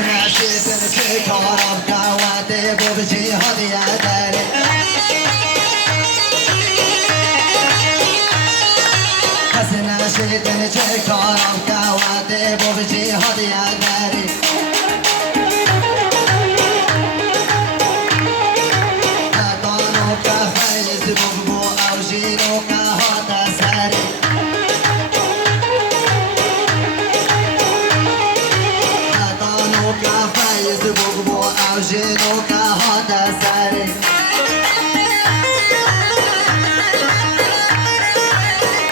نشیدن چه کارم قوته بو جهاد یادره کسی نشیدن چه کارم قوته بو جهاد یادره ادانو کفیز بو اوجینو که هات سری فايز بوبو اوجينو كهذا ساري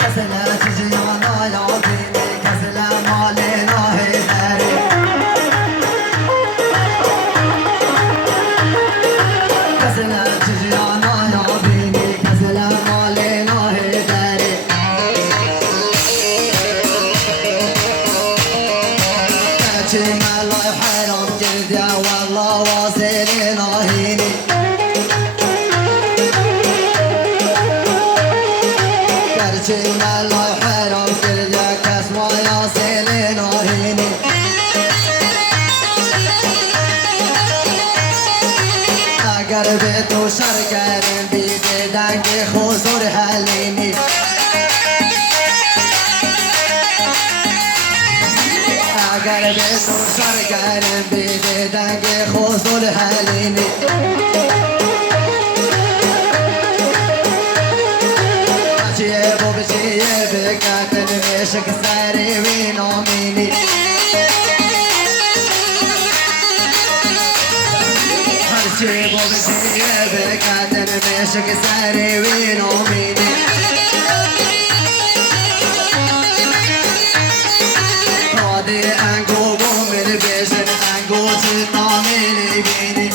كسلا تجيانا يا بيني كسلا مالنا هيداري كسلا تجيانا يا بيني كسلا مالنا هيداري مالا حرام كرديا والله واصلين هيني كرشي مالا حرام كرديا كسما ياصلين هيني اگر به تو شر کردم بیده دنگ خسور حلینی اگر به تو سر کردم بیده دنگ خسول حلینی چیه بو بچیه بکتن میشک سری وی نامینی هرچی بو بچیه بکتن میشک سری وی نامینی انگو بومن بیشن انگو چطامینی بینی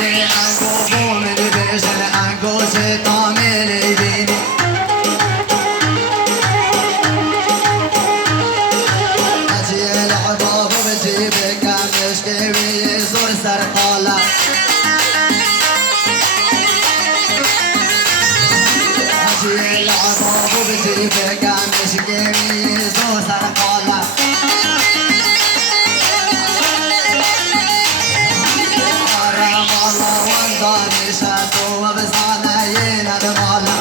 انگو بومن بیشن انگو چطامینی بینی اجی لعبا بجی بکمش که وی زور سر قالا العباب بجيبك مش جميل زوسر قالا حرام الله وانضاني شاتو وبزانا ينا المالا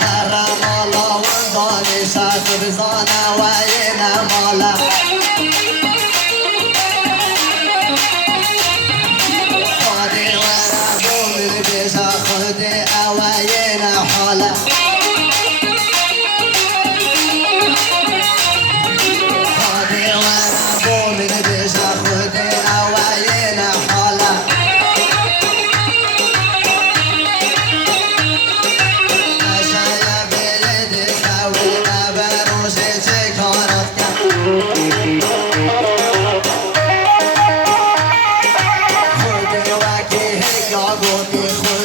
حرام الله وانضاني شاتو بزانا وينا المالا خدي أواينا حالا خدي وانا بومن بيشا خدي أواينا حالا أشايا بلدي خوي أبروشي شكارتك خدي واكي هيك عقوتي